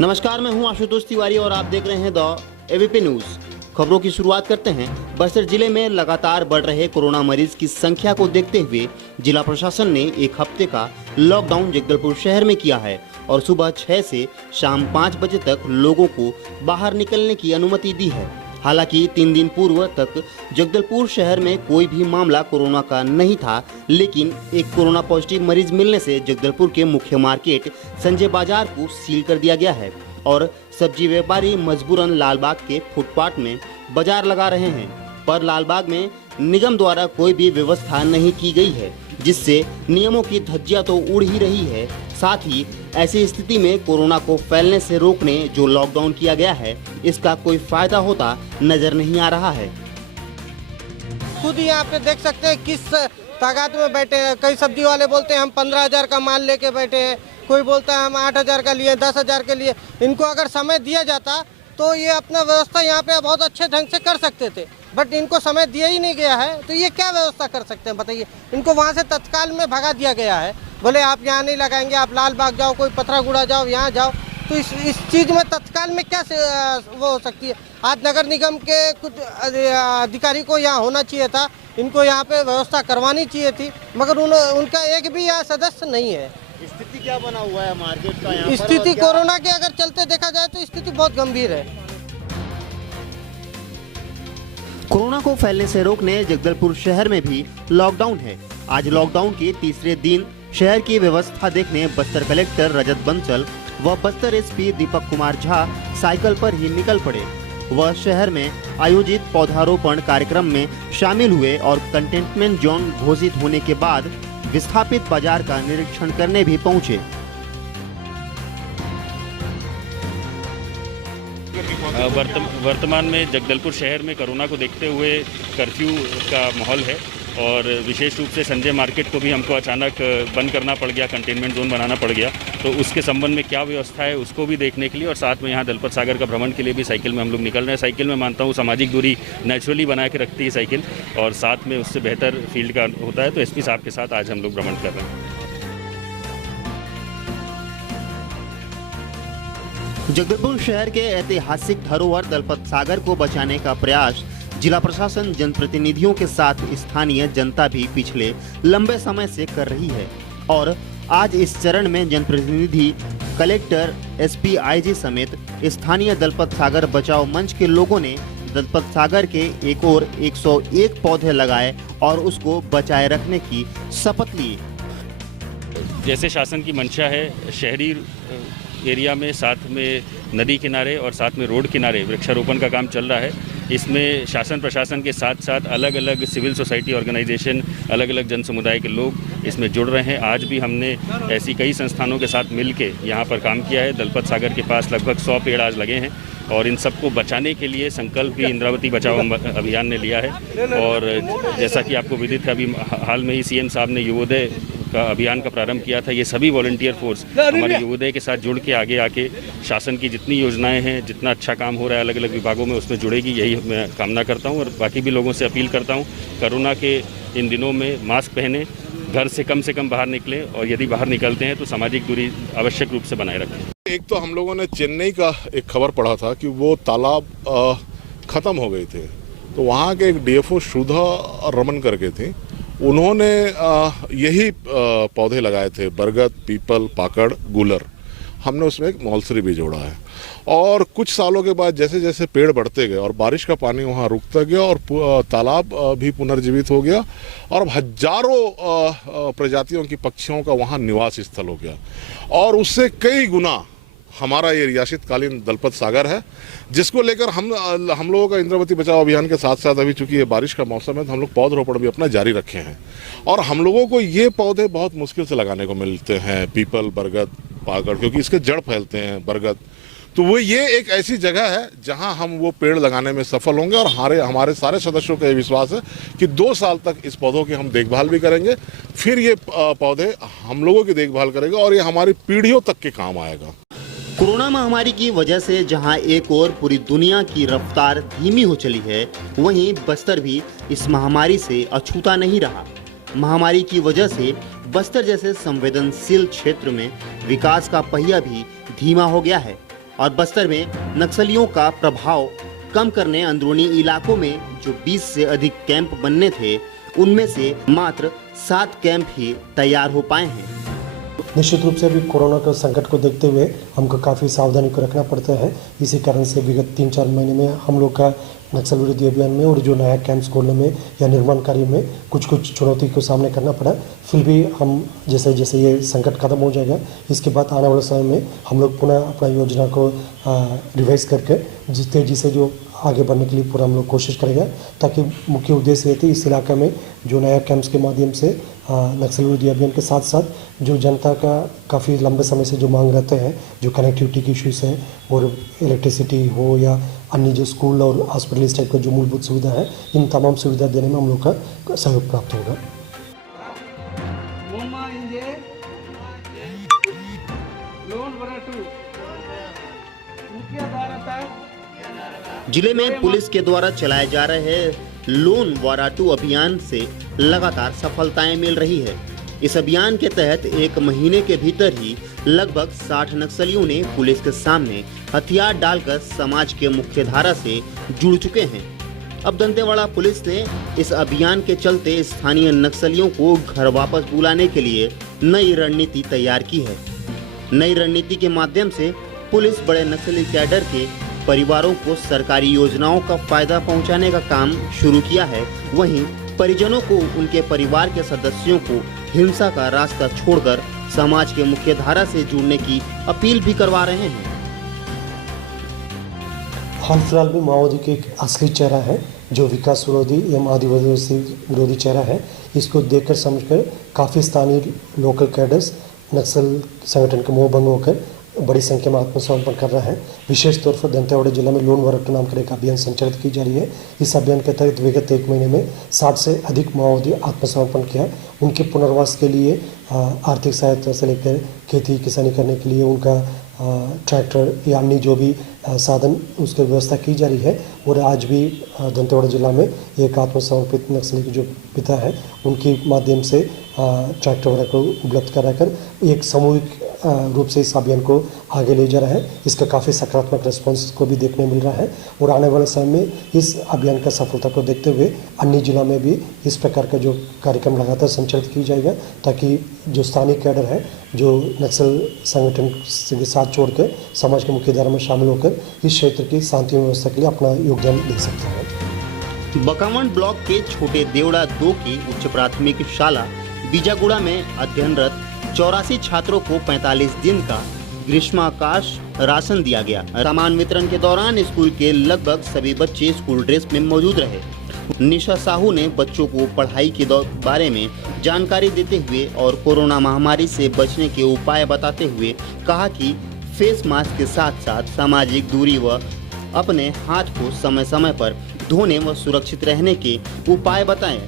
नमस्कार, मैं हूं आशुतोष तिवारी और आप देख रहे हैं द एबीपी न्यूज। खबरों की शुरुआत करते हैं। बस्तर जिले में लगातार बढ़ रहे कोरोना मरीज की संख्या को देखते हुए जिला प्रशासन ने एक हफ्ते का लॉकडाउन जगदलपुर शहर में किया है और सुबह 6 से शाम 5 बजे तक लोगों को बाहर निकलने की अनुमति दी है। हालांकि 3 दिन पूर्व तक जगदलपुर शहर में कोई भी मामला कोरोना का नहीं था, लेकिन एक कोरोना पॉजिटिव मरीज मिलने से जगदलपुर के मुख्य मार्केट संजय बाजार को सील कर दिया गया है और सब्जी व्यापारी मजबूरन लालबाग के फुटपाथ में बाजार लगा रहे हैं। पर लालबाग में निगम द्वारा कोई भी व्यवस्था नहीं की गई है, जिससे नियमों की धज्जियां तो उड़ ही रही है। साथ ही ऐसी स्थिति में कोरोना को फैलने से रोकने जो लॉकडाउन किया गया है, इसका कोई फायदा होता नजर नहीं आ रहा है। खुद यहाँ पे देख सकते हैं किस तादाद में बैठे हैं। कई सब्जी वाले बोलते हैं हम 15,000 का माल लेके बैठे हैं, कोई बोलता है हम 8,000 का लिए, 10,000 के लिए। इनको अगर समय दिया जाता तो ये अपना व्यवस्था यहाँ पे बहुत अच्छे ढंग से कर सकते थे, बट इनको समय दिया ही नहीं गया है, तो ये क्या व्यवस्था कर सकते हैं बताइए। इनको वहाँ से तत्काल में भगा दिया गया है, बोले आप यहाँ नहीं लगाएंगे, आप लाल बाग जाओ, कोई पथरागुड़ा जाओ, यहाँ जाओ। तो इस चीज़ में तत्काल में क्या वो हो सकती है। आज नगर निगम के कुछ अधिकारी को यहाँ होना चाहिए था, इनको यहाँ पे व्यवस्था करवानी चाहिए थी, मगर उनका एक भी यहाँ सदस्य नहीं है। स्थिति क्या बना हुआ है मार्केट का यहाँ पर? स्थिति कोरोना के अगर चलते देखा जाए तो स्थिति बहुत गंभीर है। कोरोना को फैलने से रोकने जगदलपुर शहर में भी लॉकडाउन है। आज लॉकडाउन के तीसरे दिन शहर की व्यवस्था देखने बस्तर कलेक्टर रजत बंसल व बस्तर एसपी दीपक कुमार झा साइकिल पर ही निकल पड़े। वह शहर में आयोजित पौधारोपण कार्यक्रम में शामिल हुए और कंटेनमेंट जोन घोषित होने के बाद विस्थापित बाजार का निरीक्षण करने भी पहुंचे। वर्तमान में जगदलपुर शहर में कोरोना को देखते हुए कर्फ्यू का माहौल है और विशेष रूप से संजय मार्केट को भी हमको अचानक बंद करना पड़ गया, कंटेनमेंट जोन बनाना पड़ गया। तो उसके संबंध में क्या व्यवस्था है उसको भी देखने के लिए और साथ में यहाँ दलपत सागर का भ्रमण के लिए भी साइकिल में हम लोग निकल रहे हैं। साइकिल में मानता हूँ सामाजिक दूरी नेचुरली बना के रखती है साइकिल और साथ में उससे बेहतर फील्ड का होता है। तो एसपी साहब के साथ आज हम लोग भ्रमण कर रहे हैं। जगदलपुर शहर के ऐतिहासिक धरोहर दलपत सागर को बचाने का प्रयास जिला प्रशासन, जनप्रतिनिधियों के साथ स्थानीय जनता भी पिछले लंबे समय से कर रही है और आज इस चरण में जनप्रतिनिधि, कलेक्टर, एसपी, आईजी समेत स्थानीय दलपत सागर बचाओ मंच के लोगों ने दलपत सागर के एक और 101 पौधे लगाए और उसको बचाए रखने की शपथ ली। जैसे शासन की मंशा है, शहरी एरिया में साथ में नदी किनारे और साथ में रोड किनारे वृक्षारोपण का काम चल रहा है। इसमें शासन प्रशासन के साथ साथ अलग अलग सिविल सोसाइटी ऑर्गेनाइजेशन, अलग अलग जन समुदाय के लोग इसमें जुड़ रहे हैं। आज भी हमने ऐसी कई संस्थानों के साथ मिल के यहाँ पर काम किया है। दलपत सागर के पास लगभग 100 पेड़ आज लगे हैं और इन सबको बचाने के लिए संकल्प भी इंद्रावती बचाओ अभियान ने लिया है। और जैसा कि आपको विदित है, अभी हाल में ही सीएम साहब ने युवोदय का अभियान का प्रारंभ किया था। ये सभी वॉलंटियर फोर्स हमारे युवोदय के साथ जुड़ के आगे आके शासन की जितनी योजनाएं हैं, जितना अच्छा काम हो रहा है अलग अलग विभागों में, उसमें जुड़ेगी, यही मैं कामना करता हूं। और बाकी भी लोगों से अपील करता हूं, कोरोना के इन दिनों में मास्क पहने, घर से कम बाहर निकलें और यदि बाहर निकलते हैं तो सामाजिक दूरी आवश्यक रूप से बनाए रखें। एक तो हम लोगों ने चेन्नई का एक खबर पढ़ा था कि वो तालाब ख़त्म हो गए थे, तो वहाँ के एक डीएफओ सुधा रमन करके थे, उन्होंने यही पौधे लगाए थे, बरगद, पीपल, पाकड़, गूलर। हमने उसमें एक मौलसरी भी जोड़ा है और कुछ सालों के बाद जैसे जैसे पेड़ बढ़ते गए और बारिश का पानी वहाँ रुकता गया और तालाब भी पुनर्जीवित हो गया और हजारों प्रजातियों की पक्षियों का वहाँ निवास स्थल हो गया। और उससे कई गुना हमारा ये रियासतकालीन दलपत सागर है, जिसको लेकर हम लोगों का इंद्रावती बचाओ अभियान के साथ साथ अभी चूंकि ये बारिश का मौसम है तो हम लोग पौधरोपण भी अपना जारी रखे हैं। और हम लोगों को ये पौधे बहुत मुश्किल से लगाने को मिलते हैं, पीपल, बरगद, पाकड़, क्योंकि इसके जड़ फैलते हैं बरगद। तो वो ये एक ऐसी जगह है जहां हम वो पेड़ लगाने में सफल होंगे और हमारे सारे सदस्यों का ये विश्वास है कि 2 साल तक इस पौधों की हम देखभाल भी करेंगे, फिर ये पौधे हम लोगों की देखभाल करेंगे और ये हमारी पीढ़ियों तक के काम आएगा। कोरोना महामारी की वजह से जहां एक और पूरी दुनिया की रफ्तार धीमी हो चली है, वहीं बस्तर भी इस महामारी से अछूता नहीं रहा। महामारी की वजह से बस्तर जैसे संवेदनशील क्षेत्र में विकास का पहिया भी धीमा हो गया है। और बस्तर में नक्सलियों का प्रभाव कम करने अंदरूनी इलाकों में जो 20 से अधिक कैंप बनने थे, उनमें से मात्र 7 कैंप ही तैयार हो पाए हैं। निश्चित रूप से अभी कोरोना के संकट को देखते हुए हमको काफ़ी सावधानी को रखना पड़ता है। इसी कारण से विगत 3-4 महीने में हम लोग का नक्सल विरोधी अभियान में और जो नया कैंप्स खोलने में या निर्माण कार्य में कुछ चुनौती को सामने करना पड़ा। फिर भी हम जैसे जैसे ये संकट खत्म हो जाएगा, इसके बाद आने वाले समय में हम लोग पुनः अपना योजना को रिवाइज करके जिस तेज़ी से जो आगे बढ़ने के लिए पूरा हम लोग कोशिश करेंगे, ताकि मुख्य उद्देश्य रहती इस इलाके में जो नया कैंप्स के माध्यम से नक्सल विरोधी अभियान के साथ साथ जो जनता का काफ़ी लंबे समय से जो मांग रहते हैं, जो कनेक्टिविटी की इश्यूज़ हैं और इलेक्ट्रिसिटी हो या अन्य जो स्कूल और हॉस्पिटल इस टाइप का जो मूलभूत सुविधा है, इन तमाम सुविधा देने में हम लोग का सहयोग प्राप्त होगा। जिले में पुलिस के द्वारा चलाए जा रहे लोन वाराटू अभियान से लगातार सफलताएं मिल रही है। इस अभियान के तहत 1 महीने के भीतर ही लगभग 60 नक्सलियों ने पुलिस के सामने हथियार डालकर समाज के मुख्य धारा से जुड़ चुके हैं। अब दंतेवाड़ा पुलिस ने इस अभियान के चलते स्थानीय नक्सलियों को घर वापस बुलाने के लिए नई रणनीति तैयार की है। नई रणनीति के माध्यम से पुलिस बड़े नक्सली कैडर के परिवारों को सरकारी योजनाओं का फायदा पहुंचाने का काम शुरू किया है। वहीं परिजनों को उनके परिवार के सदस्यों को हिंसा का रास्ता छोड़कर समाज के मुख्य धारा से जुड़ने की अपील भी करवा रहे हैं। हाल फिलहाल में माओवादी के एक असली चेहरा है जो विकास विरोधी एवं आदिवासी विरोधी चेहरा है। इसको देखकर समझकर काफ़ी स्थानीय लोकल कैडर्स नक्सल संगठन के मोह भंग होकर बड़ी संख्या में आत्मसमर्पण कर रहा है। विशेष तौर पर दंतेवाड़ा जिला में लोन वाराटू नाम का एक अभियान संचालित की जा रही है। इस अभियान के तहत विगत 1 महीने में 60 से अधिक माओवादी आत्मसमर्पण किया। उनके पुनर्वास के लिए आर्थिक सहायता से लेकर खेती किसानी करने के लिए उनका ट्रैक्टर या अन्य जो भी साधन उसकी व्यवस्था की जा रही है। और आज भी दंतेवाड़ा जिला में एक आत्मसमर्पित नक्सली के जो पिता है, उनके माध्यम से ट्रैक्टर वगैरह को उपलब्ध कराकर एक सामूहिक रूप से इस अभियान को आगे ले जा रहा है। इसका काफ़ी सकारात्मक रिस्पॉन्स को भी देखने मिल रहा है और आने वाले समय में इस अभियान का सफलता को देखते हुए अन्य जिला में भी इस प्रकार का जो कार्यक्रम लगातार संचालित किया जाएगा, ताकि जो स्थानीय कैडर है जो नक्सल संगठन के साथ छोड़ के समाज के मुख्य धारा में शामिल होकर इस क्षेत्र की शांति व्यवस्था के लिए अपना योगदान दे सकते हैं। बकावंड ब्लॉक के छोटे देवड़ा 2 की उच्च प्राथमिक शाला बीजागुड़ा में अध्ययनरत 84 छात्रों को 45 दिन का ग्रीष्मावकाश राशन दिया गया। सामान वितरण के दौरान स्कूल के लगभग सभी बच्चे स्कूल ड्रेस में मौजूद रहे। निशा साहू ने बच्चों को पढ़ाई के बारे में जानकारी देते हुए और कोरोना महामारी से बचने के उपाय बताते हुए कहा कि फेस मास्क के साथ साथ सामाजिक दूरी व अपने हाथ को समय समय पर धोने व सुरक्षित रहने के उपाय बताएं।